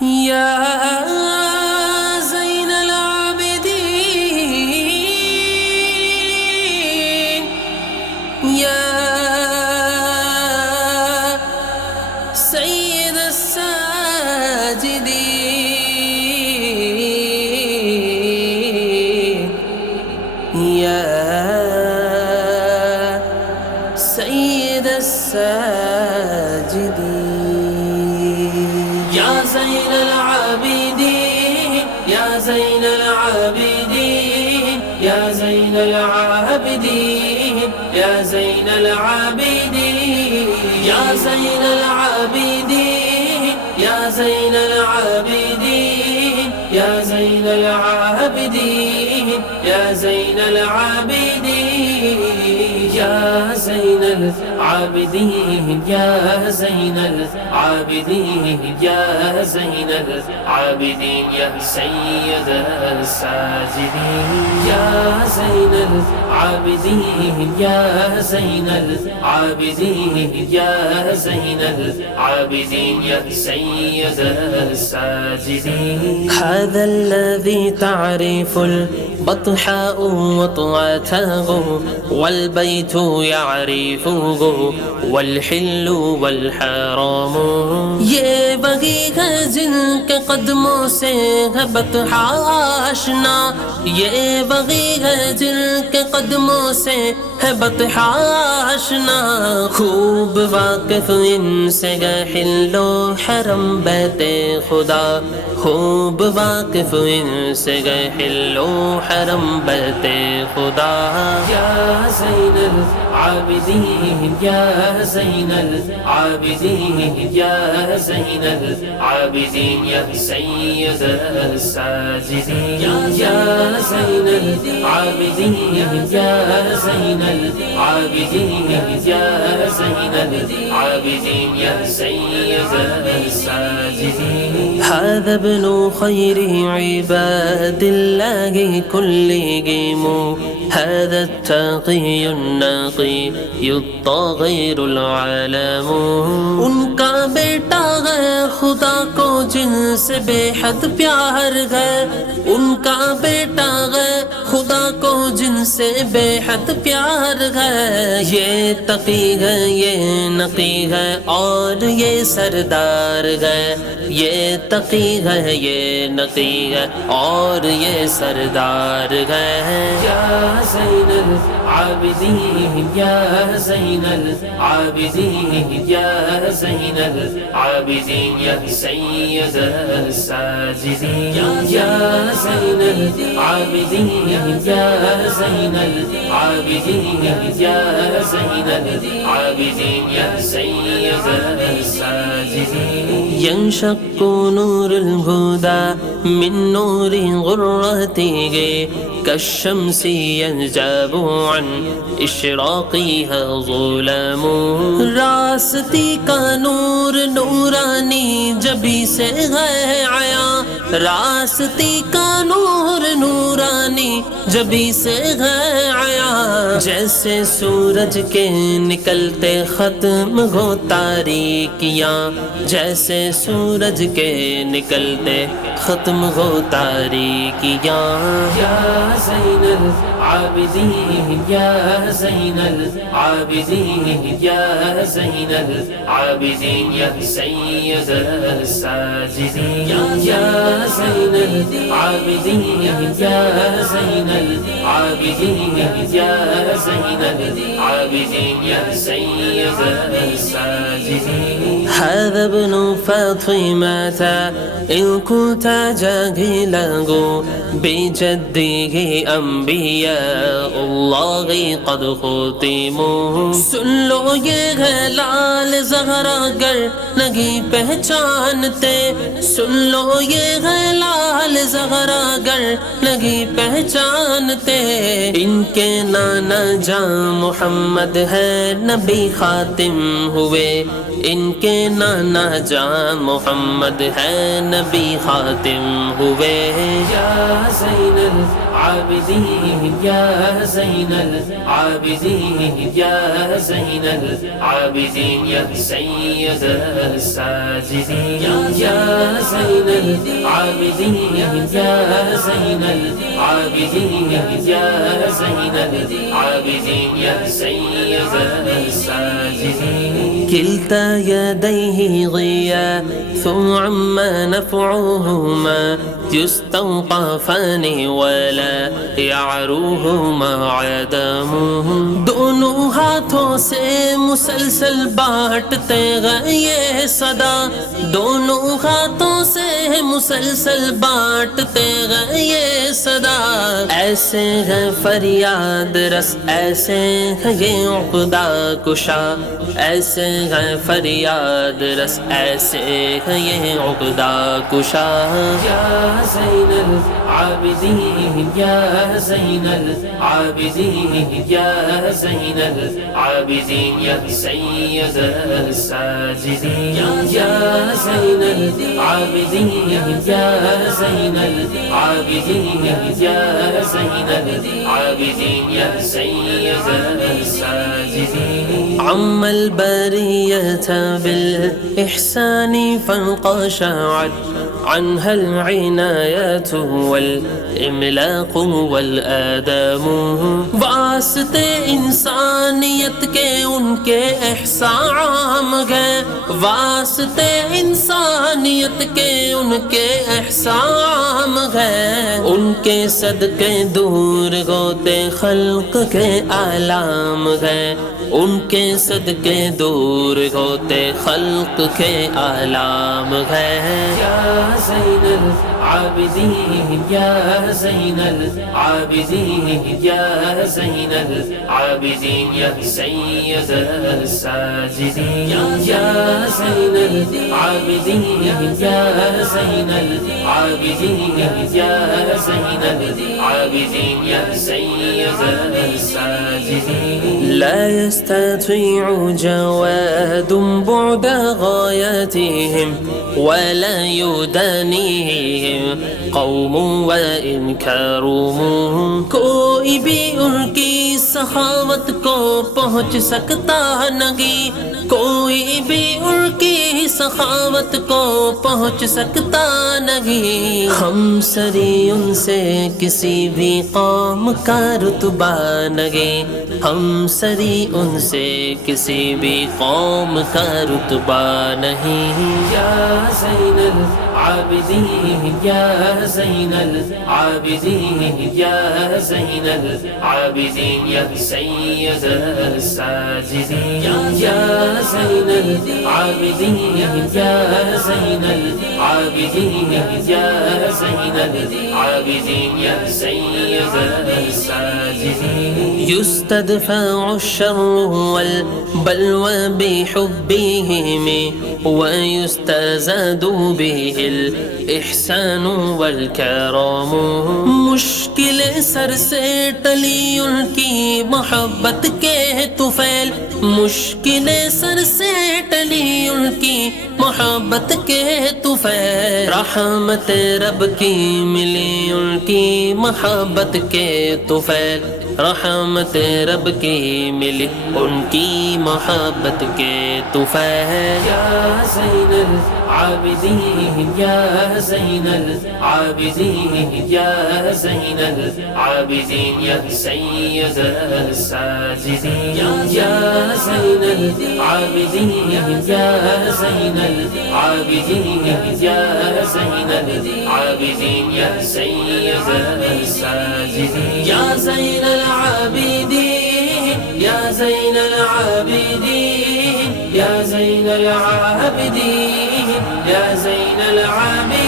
یا زین العابدین، یا سید الساجدین، یا سید الساجدین، یا زین العابدین، یا زین العابدین، یا زین العابدین، یا زین العابدین، یا زین العابدین، یا زین العابدین، یا زین العابدین، یا زین العابدین، یا زین العابدین، یا زین العابدین، یا زین العابدین، یا سید الساجدین، یا زین العابدین، یا زین العابدین، یا زین العابدین، یا سید الساجدین. هذا الذي تعرف البطحاء وطعته والبيت يعرفه والحل والحرام. یہ وہی ہے جن کے قدموں سے ہے بطحا آشنا، یہ وہی ہے جن کے قدموں سے ہے بطحا آشنا، خوب واقف ان سے ہے حل و حرم بیت خدا، خوب واقف ان سے ہے حل و حرم بیت خدا. یا زین العابدین، یا زین العابدین، یا زین العابدین، یا سید الساجدین، یا زین العابدین، یا زین العابدین، یا زین العابدین، یا سید الساجدین. هذا ابن خير عباد الله كلهم، هذا التقي النقي الطاغر العالم. ان کا بیٹا ہے خدا کو جن سے بے حد پیار ہے، ان کا بیٹا ہے خدا کو جن سے بے حد پیار ہے. یہ تقی ہے، یہ نقی ہے اور یہ سردار ہے، یہ تقی ہے، یہ نقی ہے اور یہ سردار ہے. یا زین العابدین، یا زین العابدین، یا زین العابدین، یا سید الساجدین، یا زین العابدین، یا زین العابدین، یا زین العابدین، یا سید الساجدین. ينشق نور الهدى من نور غرته كالشمس ينجاب عن اشراقها ظلام. راستی کا نور نورانی جبی سے ہے عیا، راستی کا نور نورانی جبی سے ہے عیا. جیسے سورج کے نکلتے ختم ہو تاریکیاں، جیسے سورج کے نکلتے ختم ہو تاریکیاں. یا زین العابدین، یا زین العابدین، یا زین العابدین، یا سید الساجدین، یا زین العابدین، یا زین العابدین، یا زین العابدین، یا سید الساجدین. هذا ابن فاطمة إن كنت جاهله بجده أنبياء الله قد ختموا. سن لو یہ ہے لال زہرا گر نہیں پہچانتے، سن لو یہ ہے لال زہرا گر نہیں پہچانتے. ان کے نانا جان محمد ہے نبی خاتم ہوئے، ان کے نانا جان محمد ہے نبی خاتم ہوئے. یا زین العابدين يا زين العابدين يا زين العابدين يا سيد الساجدين يا زين العابدين يا زين العابدين يا زين العابدين يا سيد الساجدين كلتا يديه غياث عما نفعهما يستوقفان ولا يعروهما عدمه دونوں ہاتھوں سے مسلسل بانٹتے گئے یہ صدا دونوں ہاتھوں سے مسلسل بانٹتے گئے یہ صدا ایسے ہے فریاد رس ایسے ہے یہ عقدہ کشا ایسے ہے فریاد رس ایسے ہے یہ عقدہ کشا یا زین العابدین یا زین العابدین یا زین العابدین یا سید الساجدین یا زین العابدین یا زین العابدین یا زین العابدین یا سید الساجدین عم البریة بالإحسان فانقشعت عنها العنایت والاملاق والآدم واسطے انسانیت کے ان کے احسان گئے واسطے انسانیت کے ان کے احسان گئے ان کے صدقے دور ہوتے خلق کے آلام گئے ان کے صدقے دور ہوتے خلق کے آلام گئے یا زین العابدین یا زین العابدین یا زین العابدین یا سید الساجدین یا زین العابدین یا زین العابدین یا زین العابدین یا سید الساجدین لا يستطيع جواد بعد غايتهم ولا يدانيهم قوم وإن كرموا کوئی بھی ان کی سخاوت کو پہنچ سکتا نہیں کوئی بھی ان کی سخاوت کو پہنچ سکتا نہیں ہم سری ان سے کسی بھی قوم کا رتبہ نہیں ہم سری ان سے کسی بھی قوم کا رتبہ نہیں یا زین العابدین یا زین العابدین یا زین العابدین یا سید الساجدین یا زین العابدین یا زین العابدین یا زین العابدین یا سید الساجدین يستدفع الشر والبلوى بحبهم ويستزاد به الإحسان والكرم مشکل سر سے ٹلی ان کی محبت کے طفیل مشکل سر سے ٹلی ان کی محبت کے طفیل رحمت رب کی ملی ان کی محبت کے طفیل رحمت رب کی ملی ان کی محبت کے طفیل یا زین العابدین یا زین العابدین یا زین العابدین یا سید الساجدین یا زین العابدین یا زین العابدین یا زین العابدین یا سید الساجدین یا زین العابدين يا زين العابدين يا زين العابدين يا زين العابدين